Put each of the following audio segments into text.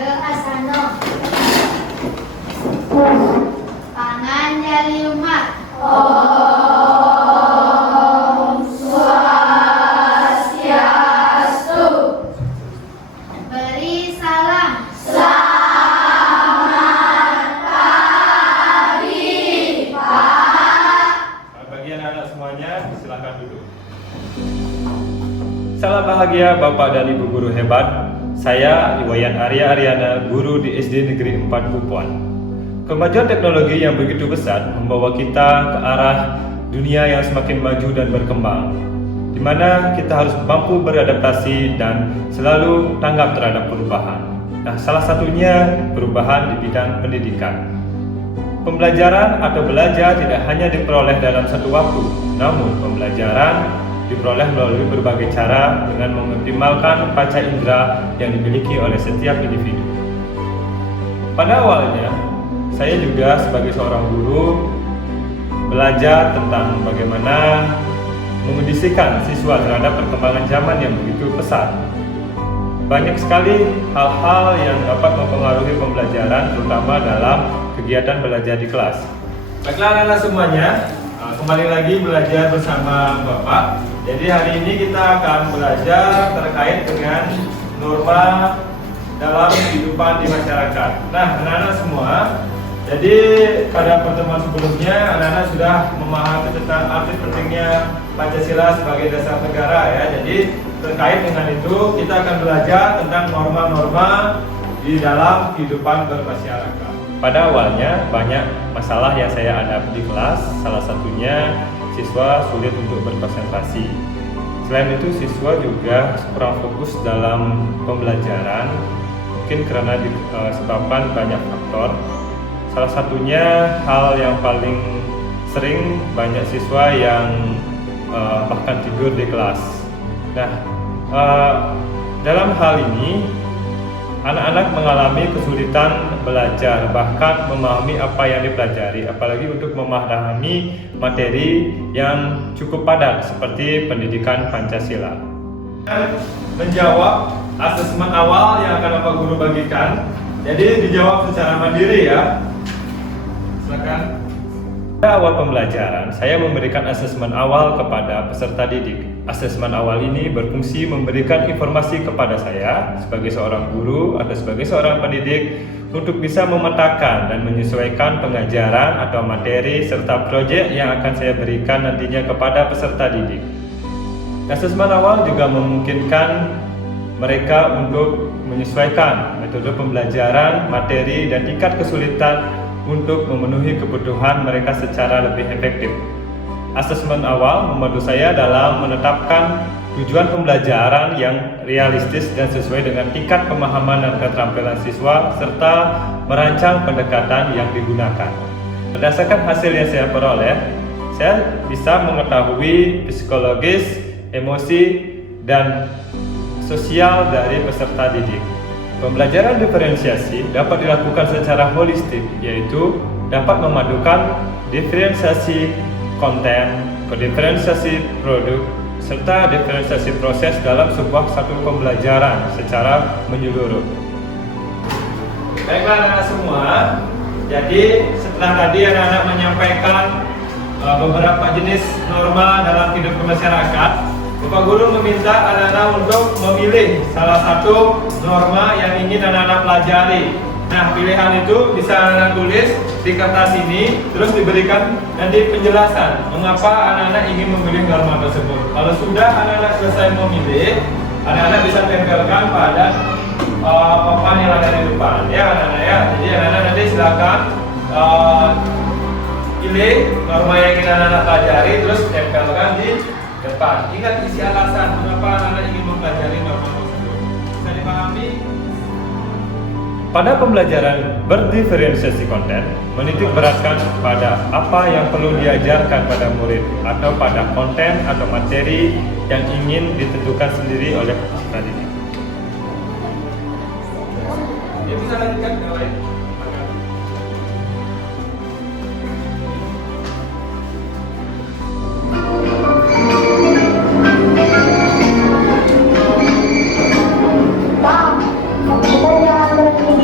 Ke asano. Pangan dari umat. Om Swastiastu. Beri salam. Selamat pagi, Pak. Bagi anak-anak semuanya, silakan duduk. Salam bahagia Bapak dan Ibu guru hebat. Saya Iwayan Arya Aryana, guru di SD Negeri 4 Pupuan. Kemajuan teknologi yang begitu besar membawa kita ke arah dunia yang semakin maju dan berkembang, di mana kita harus mampu beradaptasi dan selalu tanggap terhadap perubahan. Nah, salah satunya perubahan di bidang pendidikan. Pembelajaran atau belajar tidak hanya diperoleh dalam satu waktu, namun pembelajaran diperoleh melalui berbagai cara dengan mengoptimalkan panca indera yang dimiliki oleh setiap individu. Pada awalnya, saya juga sebagai seorang guru belajar tentang bagaimana mengondisikan siswa terhadap perkembangan zaman yang begitu pesat. Banyak sekali hal-hal yang dapat mempengaruhi pembelajaran, terutama dalam kegiatan belajar di kelas. Baiklah anak-anak semuanya, kembali lagi belajar bersama Bapak. Jadi hari ini kita akan belajar terkait dengan norma dalam kehidupan di masyarakat. Nah, anak-anak semua, jadi pada pertemuan sebelumnya anak-anak sudah memahami tentang arti pentingnya Pancasila sebagai dasar negara ya. Jadi terkait dengan itu kita akan belajar tentang norma-norma di dalam kehidupan bermasyarakat. Pada awalnya banyak masalah yang saya hadapi di kelas, salah satunya siswa sulit untuk berkonsentrasi. Selain itu siswa juga kurang fokus dalam pembelajaran, mungkin karena disebabkan banyak faktor. Salah satunya hal yang paling sering banyak siswa yang bahkan tidur di kelas. Nah, dalam hal ini anak-anak mengalami kesulitan belajar, bahkan memahami apa yang dipelajari, apalagi untuk memahami materi yang cukup padat seperti pendidikan Pancasila. Menjawab asesmen awal yang akan Bapak Guru bagikan, jadi dijawab secara mandiri ya. Silakan. Pada awal pembelajaran, saya memberikan asesmen awal kepada peserta didik. Asesmen awal ini berfungsi memberikan informasi kepada saya sebagai seorang guru atau sebagai seorang pendidik untuk bisa memetakan dan menyesuaikan pengajaran atau materi serta proyek yang akan saya berikan nantinya kepada peserta didik. Asesmen awal juga memungkinkan mereka untuk menyesuaikan metode pembelajaran, materi, dan tingkat kesulitan untuk memenuhi kebutuhan mereka secara lebih efektif. Asesmen awal membantu saya dalam menetapkan tujuan pembelajaran yang realistis dan sesuai dengan tingkat pemahaman dan keterampilan siswa, serta merancang pendekatan yang digunakan. Berdasarkan hasil yang saya peroleh, saya bisa mengetahui psikologis, emosi, dan sosial dari peserta didik. Pembelajaran diferensiasi dapat dilakukan secara holistik, yaitu dapat memadukan diferensiasi konten, diferensiasi produk, serta diferensiasi proses dalam sebuah satu pembelajaran secara menyeluruh. Baiklah anak-anak semua, jadi setelah tadi anak-anak menyampaikan beberapa jenis norma dalam kehidupan masyarakat, Bapak Guru meminta anak-anak untuk memilih salah satu norma yang ingin anak-anak pelajari. Nah, pilihan itu bisa anak-anak tulis di kertas ini, terus diberikan nanti penjelasan mengapa anak-anak ingin memilih norma tersebut. Kalau sudah anak-anak selesai memilih, anak-anak bisa tempelkan pada papan yang ada di depan. Ya anak-anak ya, jadi anak-anak nanti silakan pilih norma yang ingin anak-anak pelajari, terus tempelkan di depan. Ingat isi alasan mengapa anak-anak ingin mempelajari norma tersebut. Bisa dipahami? Pada pembelajaran berdiferensiasi konten, menitik beratkan pada apa yang perlu diajarkan pada murid atau pada konten atau materi yang ingin ditentukan sendiri oleh peserta didik. Ya, bisa lanjutkan yang lain. Pak, kita jangan berhenti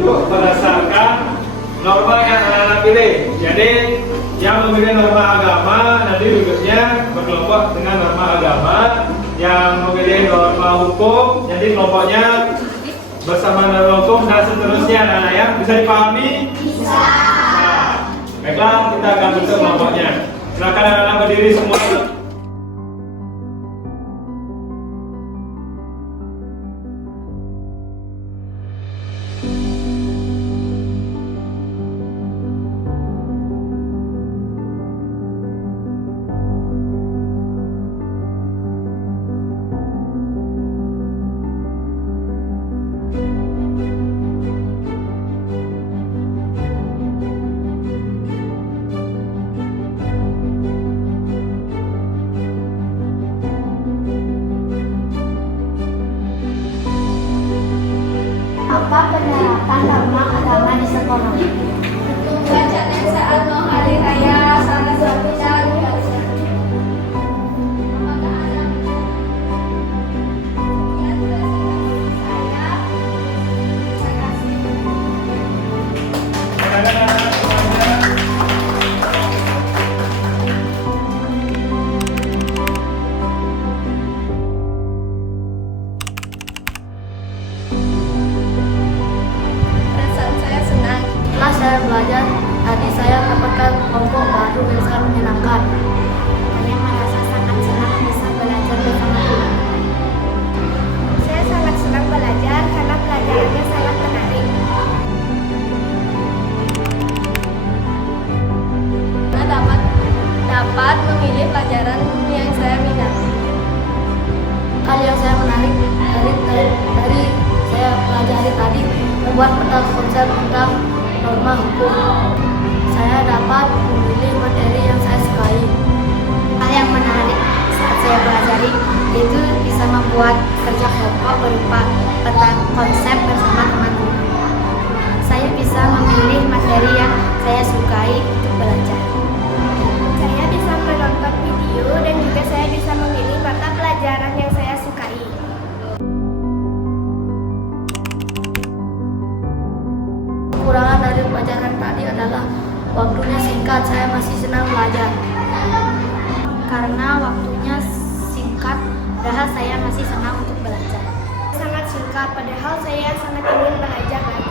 untuk berdasarkan norma yang anak-anak pilih. Jadi yang memilih norma agama nanti duduknya berkelompok dengan norma agama. Yang memilih norma hukum jadi kelompoknya bersama norma hukum dan seterusnya. Anak-anak ya, bisa dipahami? Bisa. Nah, baiklah kita akan bentuk kelompoknya. Silakan anak-anak berdiri semua. Apa penerapan norma agama di sekolah? Bacaan saat mau hari raya salah satunya dibaca. Apakah ada yang saya? Terima kasih. Perasaan saya senang. Setelah saya belajar, tadi saya mendapatkan kelompok baru yang sangat menyenangkan. Saya merasa sangat senang bisa belajar bersama guru. Saya sangat senang belajar karena pelajarannya sangat menarik. Saya dapat memilih pelajaran yang saya minati. Hal yang saya menarik dari saya pelajari tadi membuat peta konsep tentang norma hukum. Saya dapat memilih materi yang saya sukai. Hal yang menarik saat saya pelajari itu bisa membuat kerja kelompok berupa peta konsep bersama teman-teman. Saya bisa memilih materi yang saya sukai untuk belajar. Saya bisa menonton video dan juga saya bisa memilih mata pelajaran yang saya sukai. Kekurangan dari pelajaran tadi adalah waktunya singkat. Saya masih senang belajar karena waktunya singkat, padahal saya masih senang untuk belajar. Sangat singkat, padahal saya sangat ingin belajar lagi.